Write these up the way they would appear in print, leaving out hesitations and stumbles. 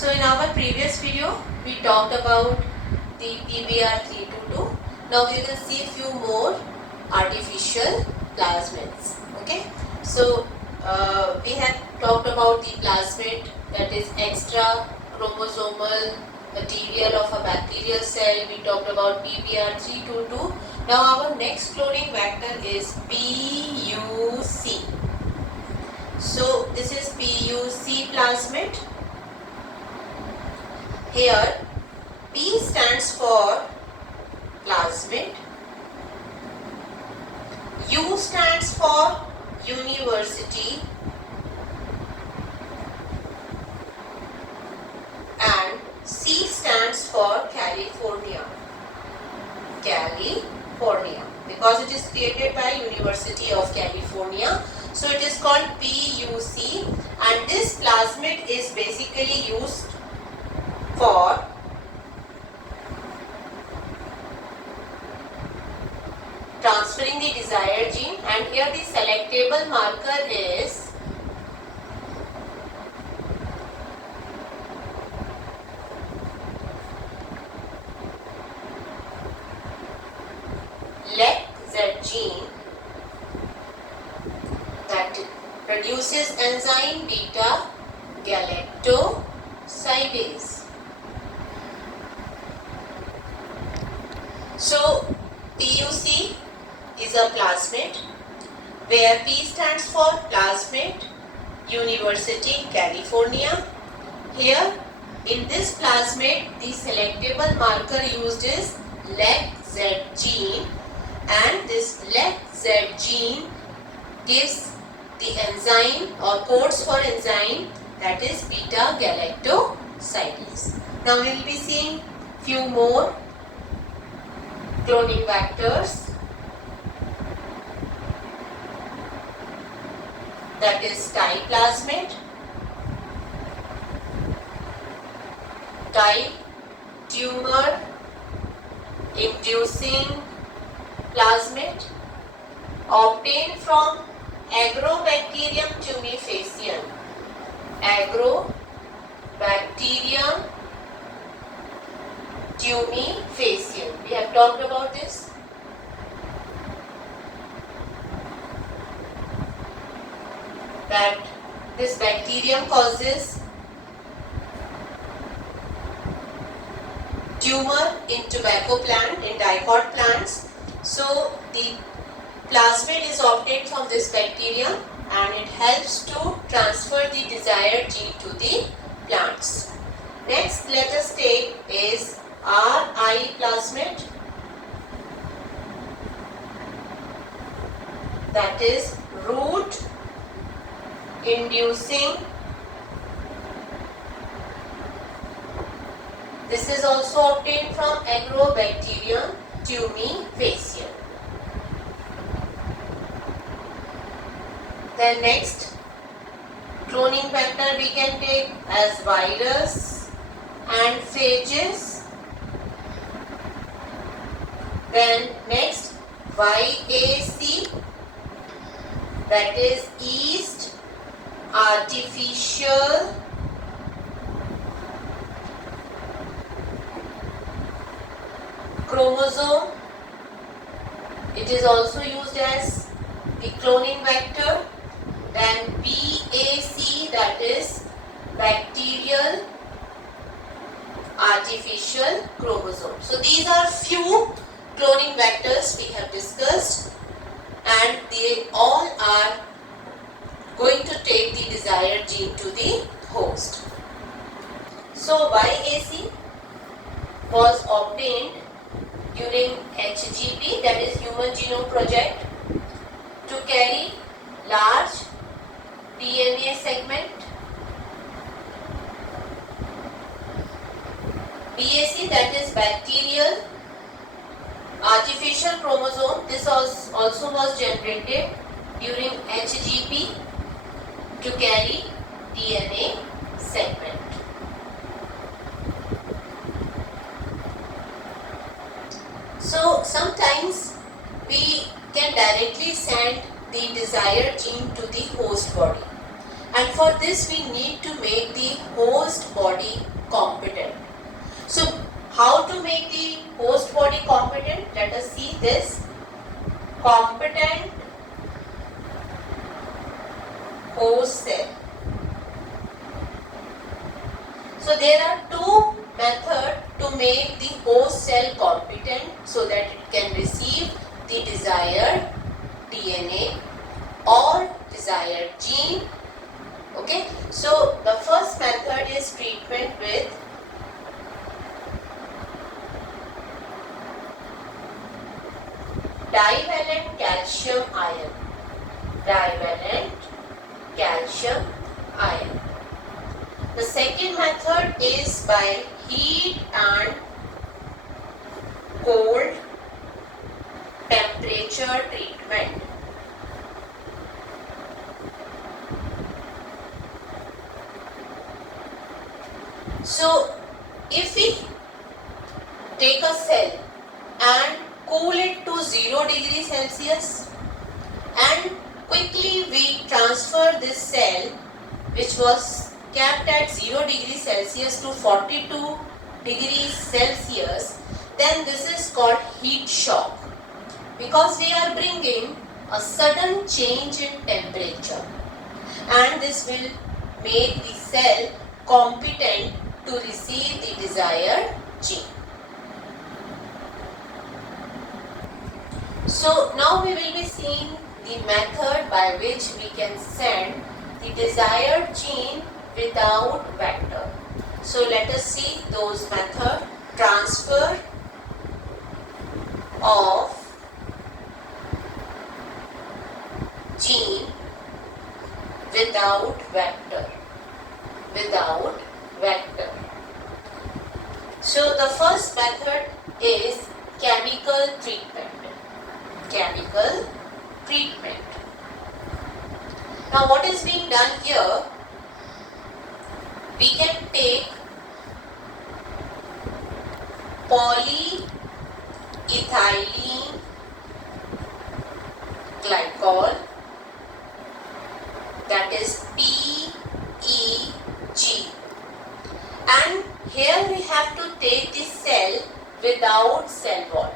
So in our previous video, we talked about the PBR322. Now we will see a few more artificial plasmids. Okay. So we have talked about the plasmid, that is extra chromosomal material of a bacterial cell. We talked about PBR322. Now our next cloning vector is PUC. So this is PUC plasmid. Here P stands for plasmid, U stands for university, and C stands for California. California, because it is created by University of California. So it is called PUC, and this plasmid is basically used for transferring the desired gene, and here the selectable marker is LEC-Z gene that produces enzyme beta galactosidase. So PUC is a plasmid where P stands for plasmid, University, California. Here in this plasmid, the selectable marker used is LEC-Z gene, and this LEC-Z gene gives the enzyme or codes for enzyme, that is beta galactosidase. Now we will be seeing few more cloning vectors, that is Ti plasmid, Ti tumor inducing plasmid obtained from Agrobacterium tumefacium. Agrobacterium tumefacium. We have talked about this. That this bacterium causes tumor in tobacco plant, in dicot plants. So the plasmid is obtained from this bacterium, and it helps to transfer the desired gene to the plants. Next, let us take is Ri plasmid, that is root inducing. This is also obtained from Agrobacterium tumefacium. Then next cloning vector we can take as virus and phages. Then next YAC, that is yeast artificial chromosome. It is also used as the cloning vector. Then BAC, that is bacterial artificial chromosome. So these are few cloning vectors we have discussed, and they all are going to take the desired gene to the host. So YAC was obtained during HGP, that is Human Genome Project, to carry large DNA segment. BAC, that is bacterial artificial chromosome, this also was generated during HGP to carry DNA segment. So sometimes we can directly send the desired gene to the host body, And for this we need to make the host body competent. So how to make the host body competent? Let us see this. Competent host cell. So there are two methods to make the host cell competent so that it can receive the desired DNA or desired gene. Okay, so the first method is treatment with divalent calcium ion. Divalent calcium ion. The second method is by heat and cold temperature treatment. So if we take a cell and cool it to 0 degrees Celsius and quickly we transfer this cell which was kept at 0 degrees Celsius to 42 degrees Celsius, then this is called heat shock, because we are bringing a sudden change in temperature, and this will make the cell competent to receive the desired gene. So now we will be seeing the method by which we can send the desired gene without vector. So let us see those methods. Transfer of gene without vector. Without vector. So the first method is chemical treatment. Chemical treatment. Now what is being done here? We can take polyethylene glycol, that is PEG, and here we have to take the cell without cell wall.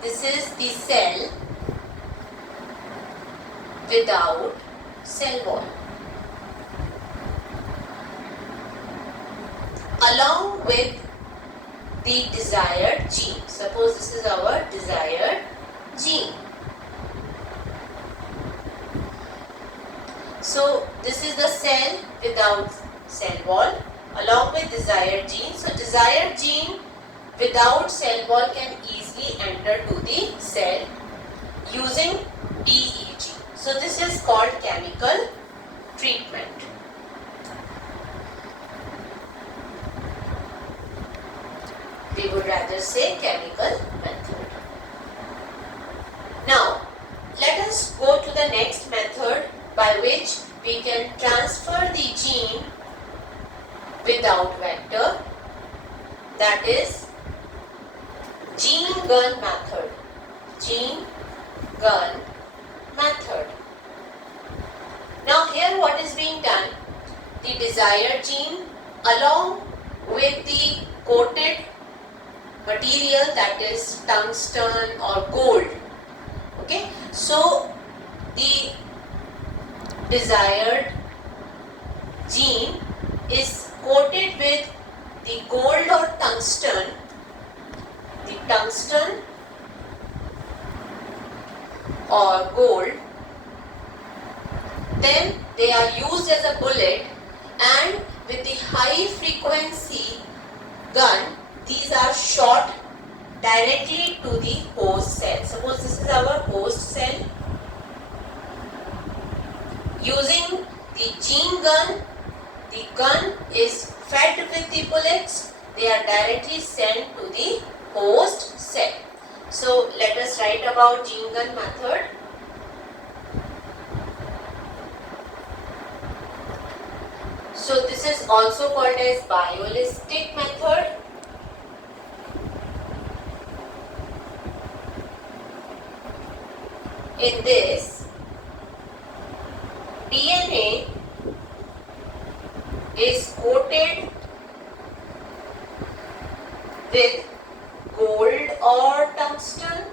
This is the cell without cell wall. Along with the desired gene. Suppose this is our desired gene. So this is the cell without cell wall along with desired gene. So desired gene without cell wall can easily enter to the cell using PEG. So this is called chemical treatment. We would rather say chemical method. Now let us go to the next method by which we can transfer the gene without vector, that is gene gun method. Gene gun method. Now here what is being done? The desired gene along with the coated material, that is tungsten or gold. Okay, so the desired gene is coated with the gold or tungsten. The tungsten or gold, then they are used as a bullet, and with the high frequency gun, these are shot directly to the host cell. Suppose this is our host cell. Using the gene gun, the gun is fed with the bullets. They are directly sent to the host cell. So let us write about gene gun method. So this is also called as biolistic method. In this, DNA is coated with gold or tungsten,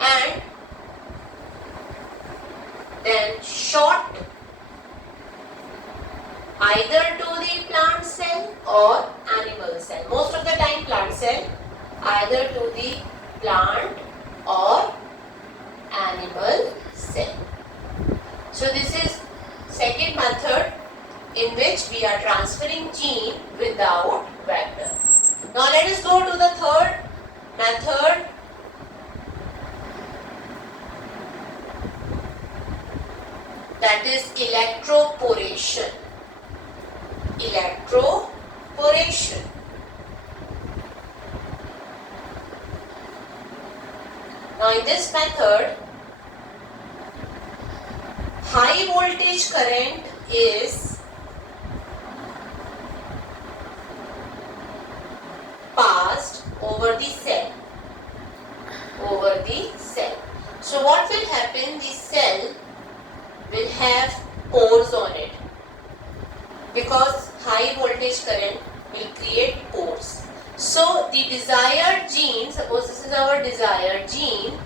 and then shot either to the plant cell or animal cell. Most of the time plant cell, either to the plant or animal cell. So this is second method in which we are transferring gene without vector. Now let us go to the third method, that is electroporation. Electroporation. Now in this method, high voltage current is passed over the cell. So what will happen? The cell will have pores on it, because high voltage current will create pores. So the desired gene, suppose this is our desired gene,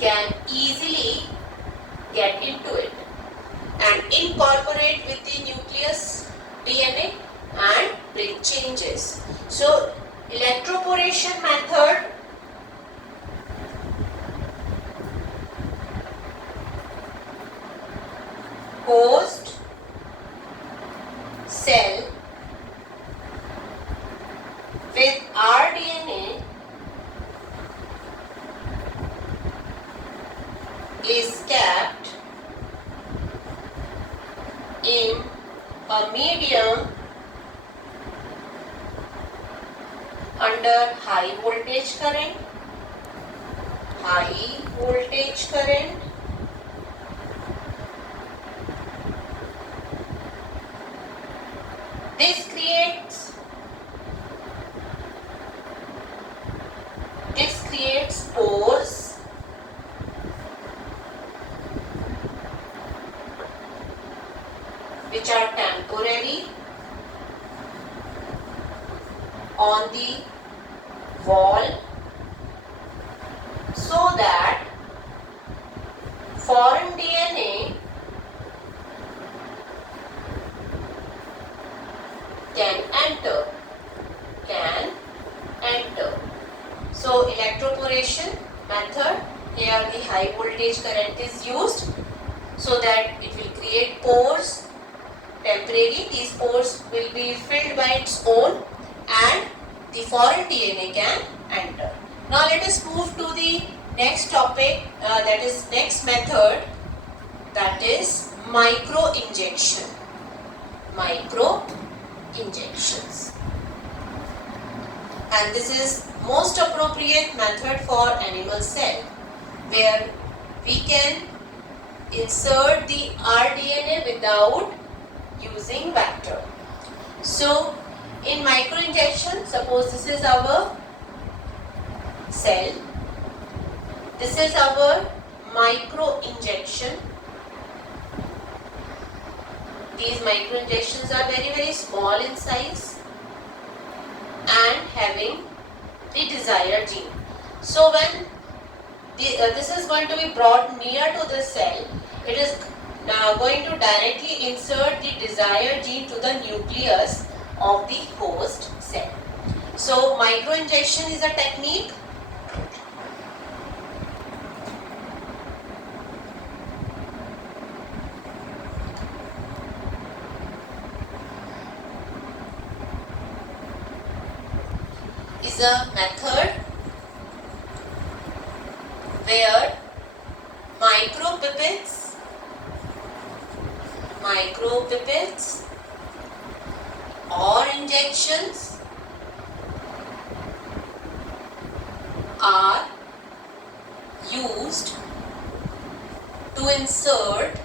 can easily get into it and incorporate with the nucleus DNA and bring changes. So electroporation method host cell with rDNA is kept in a medium under high voltage current. This creates pores which are temporary on the wall, so that foreign DNA can enter. So electroporation method, here the high voltage current is used so that it will create pores temporarily. These pores will be filled by its own and the foreign DNA can enter. Now let us move to the next topic, that is next method, that is micro-injection. Micro-injections. And this is most appropriate method for animal cell, where we can insert the rDNA without using vector. So in micro-injection, suppose this is our cell, this is our micro-injection. These micro-injections are very, very small in size and having the desired gene. So when this is going to be brought near to the cell, it is going to directly insert the desired gene to the nucleus of the host cell. So micro-injection is a technique method where micropipettes or injections are used to insert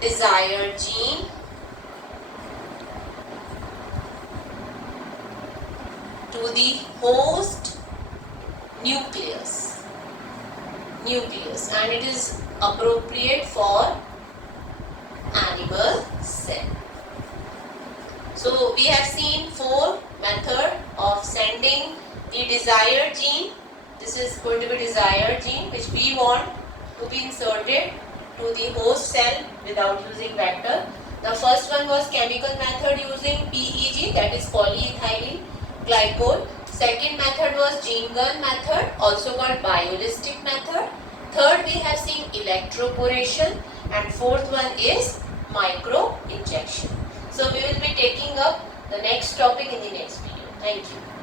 desired gene to the host nucleus, and it is appropriate for animal cell. So we have seen 4 method of sending the desired gene. This is going to be desired gene which we want to be inserted to the host cell without using vector. The first one was chemical method using PEG, that is polyethylene glycol. Second method was gene gun method, also called biolistic method. Third we have seen electroporation, and fourth one is micro injection. So we will be taking up the next topic in the next video. Thank you.